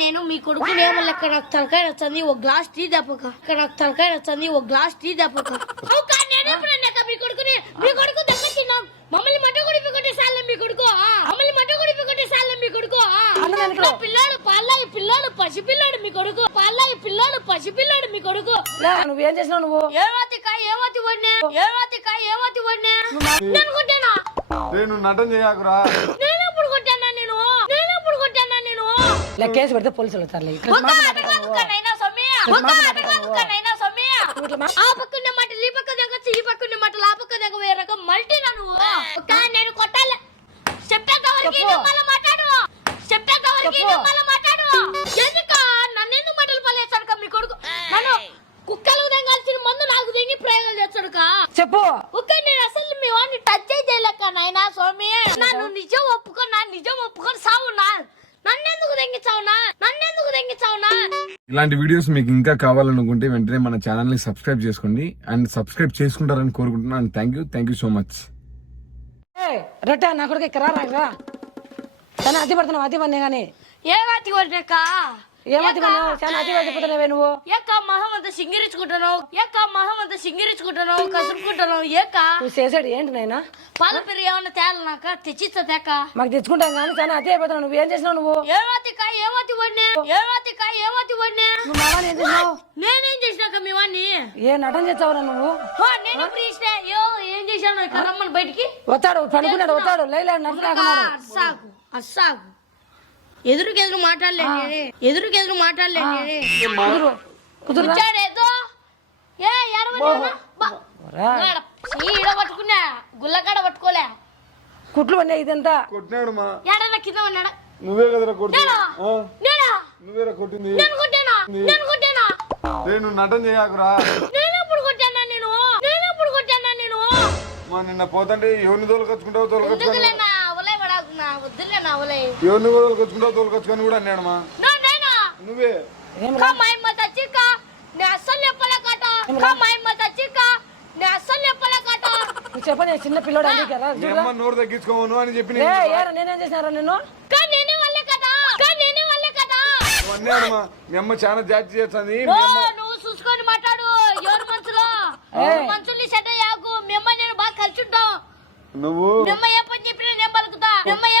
నేను మీ కొడుకు ఏమో లెక్క నాకు తలకాయ నచ్చింది ఒక గ్లాస్ టీ దెబ్బక ఇక్కడ నాకు తలకాయ నచ్చింది ఒక గ్లాస్ టీ దెబ్బక మీ కొడుకుని మీ కొడుకు దెబ్బ తిన్నాం మమ్మల్ని మట్ట కొడిపి కొట్టేసాలే మీ కొడుకు. మమ్మల్ని మట్ట మీ కొడుకు. ఆ. అన్న వెనక. నా పిల్లాడు పాలాయి పిల్లాడు పసి పిల్లాడు మీ కొడుకు. పాలాయి పిల్లాడు పసి పిల్లాడు మీ కొడుకు. లే నువ్వేం చేసినావు నువ్వు? ఏమాతి కాయ ఏమాతి వన్నే ఏమాతి కాయ ఏమాతి వన్నే నేను కొట్టానా? నేను నటన చేయకురా నేను ఎప్పుడు కొట్టానా నేను నేను ఎప్పుడు కొట్టానా నేను లే కేసు పెడితే పోలీసులు వస్తారులే ఇక్కడ ఒక ఆట కాదు కన్నైనా సొమ్మియ. ఒక ఆట కాదు కన్నైనా సొమ్మియ. ఆ పక్కనే మాటలు ఈ పక్క దెంగిచావునా నన్నెందుకు దెంగిచావునా ఇలాంటి వీడియోస్ మీకు ఇంకా కావాలనుకుంటే వెంటనే మన ఛానల్ని సబ్స్క్రైబ్ చేసుకోండి. అండ్ సబ్స్క్రైబ్ చేసుకుంటారని కోరుకుంటున్నాను. Thank you. Thank you so much. ఏ రొట్టె నా కొడుకు ఇక్కడ రా రా. అతి పడుతున్నావు అతి పన్నే కానీ ఏమాతి కొట్టినాక ఏమతి పన్నావు చాలా అతి పడిపోతున్నావే నువ్వు. ఏక మహమంత సింగిరించుకుంటున్నావు ఏక మహమంత సింగిరించుకుంటున్నావు కసురుకుంటున్నావు ఏక. నువ్వు చేసాడు ఏంటి నాయనా? పాల పెరుగు ఏమన్నా తేలనాక తెచ్చిస్తా తేక. మాకు తెచ్చుకుంటాం కానీ చాలా అతి అయిపోతున్నావు నువ్వు. ఏం చేసినావు నువ్వు? ఏమాతి కాయ ఏమాతి వన్నే? ఏమాతి కాయ ఏమాతి వన్నే? నువ్వు మామని ఏం చేసినావు? నేనేం చేసినాక మీ వాడిని? ఏ నటన చేస్తావురా నువ్వు? నేను ఇప్పుడు ఏం చేశాను? బయటికి. వస్తాడు పడుకున్నాడు వస్తాడు. లైలా అస్సాకు. అస్సాకు ఎదురుకి ఎదురు మాట్లాడలే నేనే ఎదురుకి ఎదురు మాట్లాడలే నేనే కుదురు కుదురు కూర్చాడేదో ఏ. గాడ, ఈడ పట్టుకున్నా. గుల్లకాడ పట్టుకోలే. కుట్లు ఇదంతా. కొట్టినాడు మా. ఎడన కింద ఉన్నాడా? నువ్వే కదరా నేనా? నేనా? నువ్వేరా కొట్టింది. నేను కొట్టానా? నేను కొట్టానా? నేను నటన చేయకురా. నేను ఎప్పుడు కొట్టానా నేను? నేను ఎప్పుడు కొట్టానా నేను? మా నిన్న పోతంటే ఎవరిని తోలుకొచ్చుకుంటావు తోలుకొచ్చుకొని వద్దులేనా అవలే పడాకున్నా వద్దులేనా అవలే ఎవరిని తోలుకొచ్చుకుంటావు? తోలుకొచ్చుకొని కూడా అన్నాడు మా. నా నేనా? నువ్వే. తచ్చిక నే అస్సలు చెప్పలే కాట. కా మాయమ్మ తచ్చిక నే అస్సలు చెప్పలే కాట. నువ్వు చెప్పని చిన్న పిల్లోడు అందుకే రా మీ అమ్మ నోరు తగ్గించుకోను అని చెప్పి ఏ నేను ఏరా నేనేం చేసినారా నిన్ను? కా నేనే వాళ్ళే కదా? కా నేనే వాళ్ళే కదా? అన్నాడు మా. మీ అమ్మ చాలా జాతి చేస్తుంది. నువ్వు చూసుకొని మాట్లాడు ఎవరి మిమ్మ నేను బాగా కలిసి ఉంటాం. నువ్వు మిమ్మ ఏ పని చెప్పినా నేను పలుకుతా మిమ్మ ఏ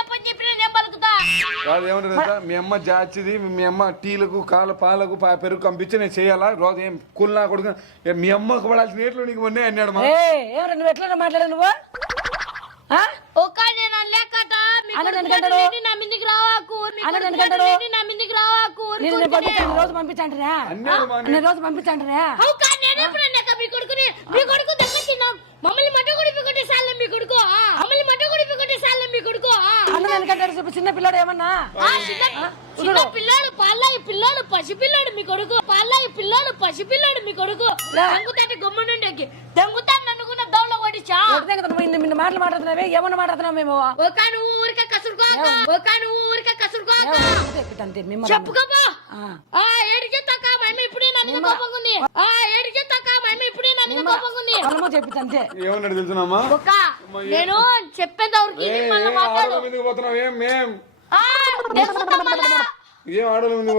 కాదు ఏమంటారు తెలుసా? మీ అమ్మ జాచిది మీ అమ్మ టీలకు కాళ్ళ పాలకు పా- పెరుగు పంపించి నేను చేయాలా? రోజు ఏం కూల్ నా కొడుకు? ఏ, మీ అమ్మకు పడాల్సిన ఏట్లు నీకు మొన్నే అన్నాడు మా. ఏ ఏమరా నువ్వు ఎట్లా మాట్లాడావు నువ్వు? ఆ? ఒక నేను లేకట మీ అన్న కొడుకు నా మీదికి రావాకు మీ అన్న కొడుకు ఎందుకంటాడు? లేని నా మీదికి రావాకు నేను రోజు అన్నాడు మా నేను రోజు పంపించండిరా అవు కానీ నేను ఎప్పుడు అన్నాక మీ కొడుకుని? మీ కొడుకు దెబ్బ తిన్నాం మమ్మల్ని మట్ట కొడిపి కొట్టేసాలే మీ కొడుకు. ఆ, మమ్మల్ని మట్ట మీ ఎందుకంటాడు చెప్పు చిన్న పిల్లోడు ఏమన్నా? ఆ, చిన్న చిన్న పిల్లాడు పాలాయి పిల్లాడు పసి పిల్లాడు మీ కొడుకు. పాలాయి పిల్లాడు పసి పిల్లాడు మీ కొడుకు నన్నుకున్న దౌల కొడిచా ఒకటే కదా నువ్వు ఇన్ని ఇన్ని మాటలు మాట్లాడుతున్నావే ఏమన్నా మాట్లాడుతున్నావు మేము? ఒక నువ్వు ఊరికే కసురుకోక ఒక నువ్వు ఊరికే కసురుకోక. చెప్పుకోపో ఆ. ఏడికే తక్క మమ్మ ఇప్పుడే నా మీద కోపంగా ఉంది ఆ ఏడికే తక్క మమ్మ ఇప్పుడే నా మీద కోపంగా ఉంది చెప్పి అంతే. ఏమన్నాడు తెలుసునామా ఒక్క నేను ఆడోళ్ళ మీదకి పోతున్నావు? ఏం మేం మళ్ళా. ఏం ఆడోళ్ళ మీదకి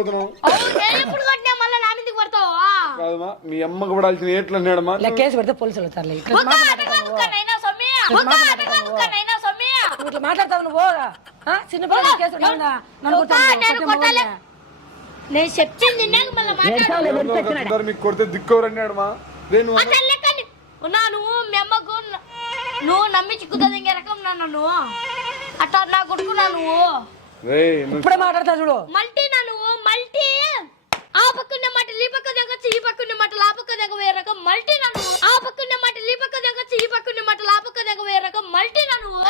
నా మీదకి పడతావు ఆ. కాదమ్మా మీ అమ్మకు పడాల్సిన ఏట్లు అన్నాడమ్మా కేసు పెడితే పోలీసులు ఇట్లా ఇట్లా మాట్లాడతావు నువ్వు. ఆ? చిన్న పిల్లలు కేసు నేను చెప్పింది మీకు కొడితే దిక్కోరు అన్నాడు మా నేను అసలు లెక్కని ఉన్నా నువ్వు మీ అమ్మకు నువ్వు నమ్మి చిక్కుతుంది రకం నన్ను నువ్వు. అట్లా నా కొడుకున్నా నువ్వు. ఇప్పుడే మాట్లాడతా చూడు. మల్టీ నా నువ్వు మల్టీ. ఆ పక్కనే మాటలు ఈ పక్క దగ్గర ఈ పక్కనే మాటలు ఆ పక్క దగ్గర వేరే రకం మల్టీ నా నువ్వు. ఆ పక్కనే మాటలు ఈ పక్క దగ్గర ఈ పక్కనే మాటలు ఆ పక్క దగ్గర వేరే రకం మల్టీ నా నువ్వు.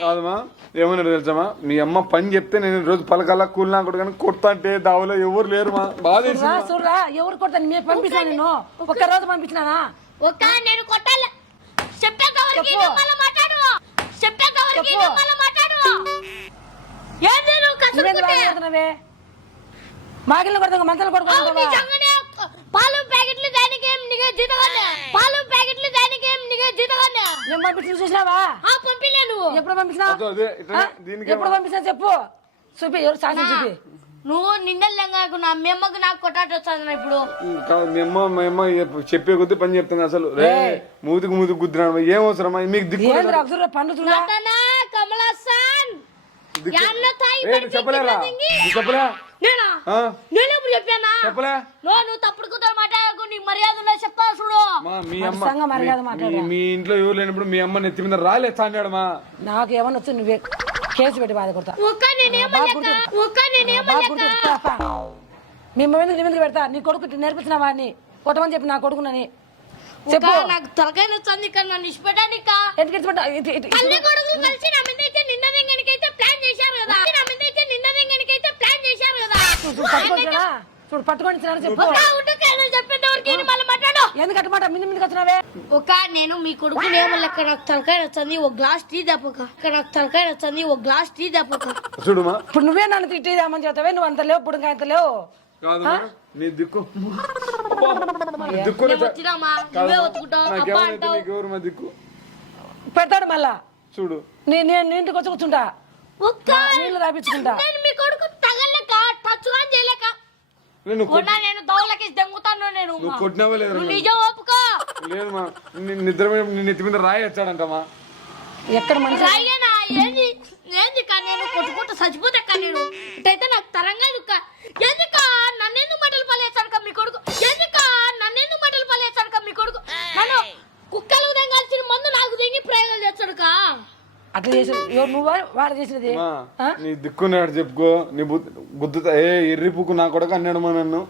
కాదమ్మా ఏమన్నాడు తెలుసమ్మా మీ అమ్మ పని చెప్తే నేను రోజు పలకల్లా కూల్ నా కొడుకు కొడతా అంటే దావలో ఎవరు లేరు మా. బాధ చూడరా ఎవరు కొడతాను మేము పంపించినా నేను ఒక్క రోజు పంపించినానా? ఒక్క నేను కొట్టాలి. కొడతావు మంతలు అవును, కొడుకుంటావా? పాలు ప్యాకెట్లు దానికి ఏం నీకే జీతగానే? పాలు ప్యాకెట్లు దానికి ఏం నీకే జీతగానే? నేను పంపించి చూసినావా? ఆ పంపిలే నువ్వు. ఎప్పుడు? దీనికి ఎప్పుడు పంపించినా చెప్పు. చూపి ఎవరు సాక్షి చూపి. నువ్వు నిందలేంగాకు నా మేమ్మకు నాకు కొట్టాట వస్తుంది ఇప్పుడు. కాదు మీ అమ్మ మా అమ్మ చెప్పే కొద్దీ పని చెప్తాను అసలు. రే మూతికి మూతికి గుద్దినాడు ఏం అవసరమా మీకు దిక్కు కమలాసన్ చెప్పలేరా? చెప్పలే చెప్పానా? చెప్పలే. నో నువ్వు తప్పుడు కుదర మాట్లాడకు నీ మర్యాద చెప్పా చూడు. మా మీ అమ్మ మీ- ఇంట్లో ఎవరు లేనప్పుడు మీ అమ్మ నెత్తి మీద రాలే తాండాడు మా? నాకు ఏమన్నా వచ్చి నువ్వే కేసు పెట్టి బాధ కొడతా మీ మీదకి నీ మీదకి పెడతా. నీ కొడుకు నేర్పించినావా అని కొట్టమని చెప్పి నా కొడుకునని. చెప్పు. నాకు తలకాయ నచ్చింది ఇక్కడ నన్ను ఎందుకు అన్ని కొడుకులు కలిసి నా మీద అయితే నిన్న దింగనికైతే ప్లాన్ చేశారు కదా. నా మీద అయితే నిన్న దింగనికైతే ప్లాన్ చేశారు కదా. చూడు పట్టుకొని చెప్పు. చెప్పేటవరికి మళ్ళీ మాట్లాడు ఎందుకు అట్టమాట మింది వచ్చినావే? ఒక నేను మీ కొడుకు ఏమో లెక్క నాకు తలకాయ నచ్చింది ఒక గ్లాస్ టీ ఇక్కడ నాకు తలకాయ నచ్చింది ఒక గ్లాస్ టీ తెప్పక చూడుమా. ఇప్పుడు నువ్వే నన్ను తిట్టేదామని చెప్తావే? నువ్వు అంత లేవు ఇప్పుడు అంత లేవు. కాదు నీ దిక్కు. దిక్కు దిక్కు? పెడతాడు మళ్ళా. చూడు. నేను నీ ఇంటికి వచ్చి కూర్చుంటా. ఒక్క నీళ్ళు రాపించుకుంటా. నేను మీ కొడుకు తగలేక టచ్గా చేయలేక నేను నేను దౌలకి దెంగుతాను నేను. నువ్వు కొట్టినావా లేదా నువ్వు నిజం ఒప్పుకో. లేదు మా నిద్ర మీద నెత్తి మీద రాయి వచ్చాడంటమా ఎక్కడ మనిషి? రాయినా ఏంది? ఏంది కా నేను కొట్టుకుంటూ చచ్చిపోతే కా నేను ఇటైతే నాకు తరంగా దుక్క ఎందుక నన్నెందుకు మంటలు పలేస్తాడు కా మీ కొడుకు ఎందుక నన్నెందుకు మంటలు పలేస్తాడు కా మీ కొడుకు నన్ను కుక్కలు దెంగాల్సిన మందు నాకు దెంగి ప్రయోగాలు చేస్తాడు కా అట్లా చేసి ఎవరు నువ్వా? వాడు చేసినది? నీ దిక్కున్నాడు చెప్పుకో నీ గుద్దుతా. ఏ ఎర్రి పుక్కు నా కొడుకు అన్నాడు మా నన్ను.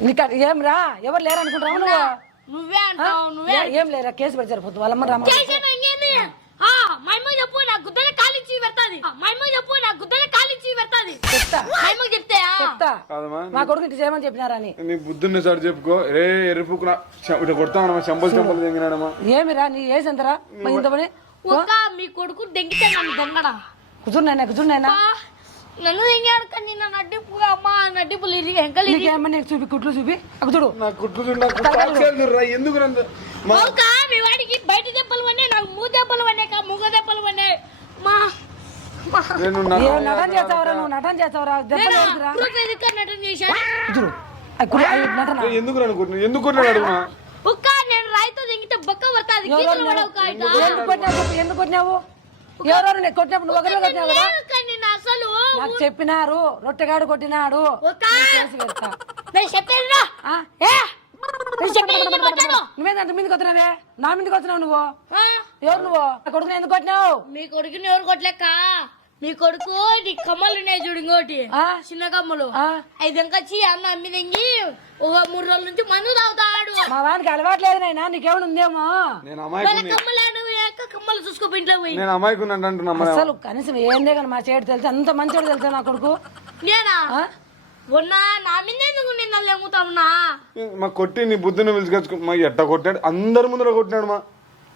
నీకు ఏం రా? ఎవరు లేరు అనుకుంటావు నువ్వు? నువ్వే? అంటావు నువ్వే. ఏ- లేరా? కేసు పెట్టి సరిపోతుంది. వాళ్ళమ్మ రమ్మ చేసాను ఇంకేంది ఆ మైమ్మ చెప్పు నా గుద్దల కాలించి పెడతాది. మైమ్మ చెప్పు నా గుద్దల కాలించి పెడతాది. చెప్తా. మైమ్మ చెప్తే ఆ? చెప్తా. కాదమ్మా మా కొడుకు ఇటు చేయమని చెప్పినారని నీ బుద్ధున్న సార్ చెప్పుకో. ఏ ఎర్రి పుక్కు నా చె- ఇట్లా కొడతామమ్మా చెంపలు చెంపలు తెంగినాడమ్మా. ఏమిరా నీ వేసెంతరా ఇంత పని? ఒక్క మీ కొడుకు దెంగితే నన్ను దెంగడా కూర్చున్నాయినా కూర్చున్నాయినా నన్ను దెంగాడు కానీ నా నడ్డిపు అమ్మ నడ్డిపులు ఇరిగి ఎంకలు ఇరిగి. నీకేమన్నా నీకు చూపి కుట్లు చూపి. అక్కడ చూడు. నా కుట్లు ఎందుకు ఒక మీ వాడికి బయట దెబ్బలు పడినాయి నాకు మూ దెబ్బలు పడినాయి కా మూగ దెబ్బలు పడినాయి. మా నేను నటన చేస్తావరా నువ్వు? నటన చేస్తావరా దెబ్బలు నటన చేశాను చూడు. ఎందుకు ఎందుకు అడుగునా ఒక్క నేను రాయితో దింగితే బొక్క పడుతుంది ఎవరు గీతలు పడవు కాయట ఎందుకు కొట్టినావు? ఎవరెవరు కొట్టినప్పుడు నువ్వు ఒకరిలో కొట్టినావు కదా? నాకు చెప్పినారు రొట్టెగాడు కొట్టినాడు? నువ్వేందంత మీదకి వస్తున్నావే నా మీదకి వస్తున్నావు నువ్వు? ఎవరు నువ్వు? కొడుకుని ఎందుకు కొట్టినావు? మీ కొడుకుని ఎవరు కొట్టలేక? మీ కొడుకు నీ కమ్మలు ఉన్నాయి చూడు ఇంకోటి. ఆ? చిన్న కమ్మలు. ఆ? ఐదు ఎంకొచ్చి అన్న అమ్మి తెంగి ఒక మూడు రోజుల నుంచి మందు తాగుతాడు. మా వానికి అలవాట్లేదు నాయనా నీకేమైనా ఉందేమో? నేను అమాయకుని కమ్మలు చూసుకో ఇంట్లో పోయి. నేను అమాయకుని అంటున్నా అసలు కనీసం ఏందే కానీ మా చేడు తెలుసు. అంత మంచోడు తెలుసా నా కొడుకు? నేనా? ఆ? ఉన్నా నా మీద ఎందుకు నిన్న లేముతావునా మా కొట్టి నీ బుద్ధిని పిలుచుకొచ్చుకో. మా ఎట్ట కొట్టాడు? అందరి ముందర కొట్టినాడు మా.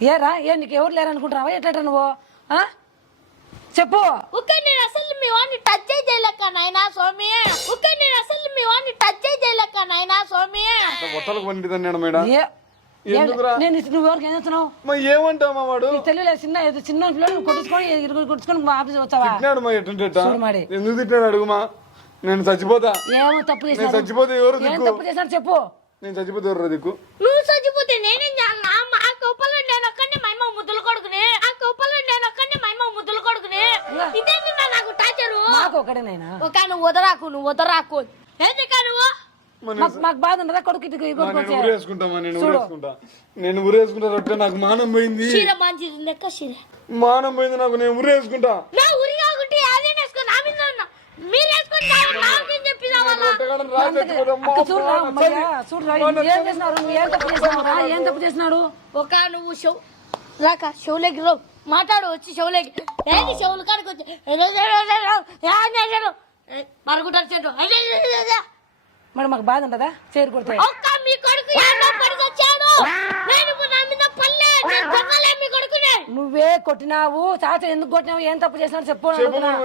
ఏరా ఏ నీకు ఎవరు లేరు అనుకుంటున్నావా ఎట్లా నువ్వు? ఆ? చెప్పు. నేను అసలు మీ వాడిని టచ్ చేయలేక నాయనా స్వామి. నేను అసలు మీ వాడిని టచ్ చేయలేక నాయనా స్వామి. పండిత అన్నాడు మేడం. ఏ ఏ- ఎందుకురా? నేను ఇచ్చి- నువ్వు ఎవరికి ఏం చేస్తున్నావు? మా ఏమంటావు మా వాడు? నీకు తెలియలేదు చిన్న ఏదో చిన్న పిల్లలు కొట్టించుకొని ఇరుగురు కొట్టించుకొని మా ఆఫీస్ వచ్చావా? తిట్టినాడు మా ఎట్టుంటే చూడు మరి. ఎందుకు తిట్టినాడు అడుగుమా? నేను చచ్చిపోతా. ఏమో తప్పు చచ్చిపోతే ఎవరు ఏం దిక్కు? తప్పు చెప్పు. నేను చచ్చిపోతే ఎవరు దిక్కు? నువ్వు చచ్చిపోతే నేనేం చేయాలనా మా కోపలో నేను ఒక్కడిని మా అమ్మ ముద్దులు కొడుకుని ఆ కోపలో నేను ఒక్కడిని మా అమ్మ ముద్దులు కొడుకుని ఇదేంటి నాకు మాకు ఒక నువ్వు వదరాకు నువ్వు వదరాకు. ఏంది కా నువ్వు? మరి మాకు బాధ కొడుకు నేను వచ్చే. ఊరేసుకుంటామా? నేను ఊరేసుకుంటా. నేను ఊరేసుకుంటా రొట్టె నాకు మానం పోయింది. చీర మంచిది లెక్క చీర? మానం పోయింది నాకు నేను ఊరేసుకుంటా. నా ఉరి కాకుంటే అదే వేసుకో నా మీద ఉన్నా. మీరు వేసుకొని నాకేం చెప్పినా వాళ్ళ? రొట్టెగాడని రా చచ్చిపోతా. అమ్మా, అక్క చూడురా, అమ్మా, అమ్మయ్య, చూడురా, ఏం తప్పు చేసినాడు ఒక నువ్వు షో రాక షోలోకి రో. మాట్లాడు వచ్చి షోలోకి ఏంటి షోలు కాడికి వచ్చి మరుగుంటారు చెట్టు మరి మాకు బాధ ఉండదా చేరు కొడితే ఒక్క మీ కొడుకు ఏంటో పడి వచ్చాడు నేను ఇప్పుడు నా మీద పల్లె నేను కొన్నాలే మీ కొడుకునే నువ్వే కొట్టినావు చాచ ఎందుకు కొట్టినావు ఏం తప్పు చేసినాడు చెప్పు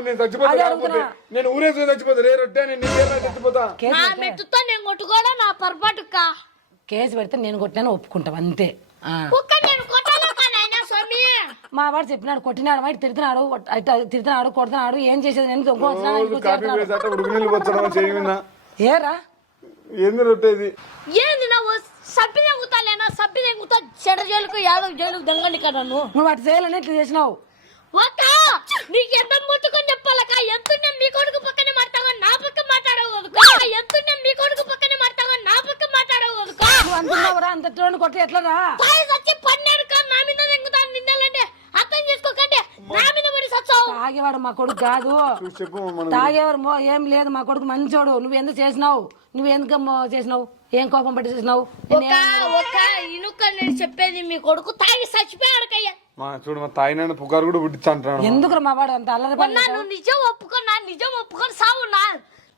నేను చచ్చిపోతా అదే లేకపోతే అడుగుతున్నా నేను ఊరేసుకుని చచ్చిపోతా రే రొట్టె నేను నీ పేరు చచ్చిపోతా కేసు పెడితే- మెట్టుతో నేను కొట్టుకోవడం నా పొరపాటుక్క కేసు పెడితే నేను కొట్టినాను ఒప్పుకుంటాం అంతే ఆ. ఒక్క నేను కొట్టాలక్క నాయన మా వాడు చెప్పినాడు కొట్టినాడు వాడు తిడుతున్నాడు తిడుతున్నాడు కొడుతున్నాడు ఏం చేసేది నేను దొంగ ఏరా? ఏంది రొట్టేది? ఏంది నువ్వు సబ్బి తెంగుతాలేనా సబ్బి తెంగుతా చెడ జైలుకు యాదవ్ జైలుకు దెంగండి కదా నువ్వు? నువ్వు అటు చేయాలని ఇట్లా చేసినావు? ఒక్క! నీకు ఎంత ముట్టుకొని ఎంతున్నా మీ కొడుకు పక్కనే నా పక్క ఎంతున్నా మీ కొడుకు పక్కనే నా పక్క అంత ట్రోన్ కొట్టి సచ్చి నా మీద తెంగుతాను నిన్నలంటే తాగేవాడు మా కొడుకు కాదు. చూసి చెప్పు మనం తాగేవారు ఏం లేదు మా కొడుకు మంచోడు. నువ్వు ఎందుకు చేసినావు? నువ్వు ఎందుకు చేసినావు? ఏం కోపం పట్టి చేసినావు? చెప్పేది మీ కొడుకు తాగి చచ్చిపోయాడు కయ్యా. మా చూడు మా తాయినాడు పుకారు కూడా పుట్టించా ఎందుకు మా. వాడు అంత అల్లరి నిజం ఒప్పుకున్నా నిజం ఒప్పుకొని సావునా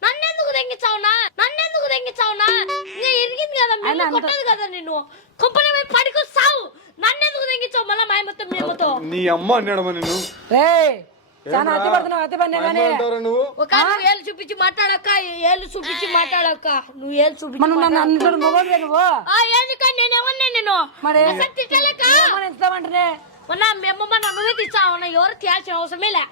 నన్నెందుకు తెంగించావునా నన్నెందుకు తెంగించావునా ఇంకా ఇరిగింది కదా మీరు కొట్టదు కదా నేను కంపెనీ పోయి పడుకో సావు నన్నెందుకు తెంగించావు మళ్ళీ మాయమతో మేమతో నీ అమ్మ అన్నాడు మా నిన్ను. రే చాలా అతి పడుతున్నావు అతి పడినా కానీ నువ్వు? ఒక ఏళ్ళు చూపించి మాట్లాడక్క ఏళ్ళు చూపించి మాట్లాడక్క. నువ్వు ఏళ్ళు చూపించి మనం నన్ను అన్నింటి మొగోడు నువ్వు? ఆ ఎందుక నేనేమన్నా నేను మరి తిట్టలేక ఏమని ఇస్తామంటే మొన్న మేము నువ్వే తెచ్చావు ఎవరు తేల్చిన అవసరమే లే.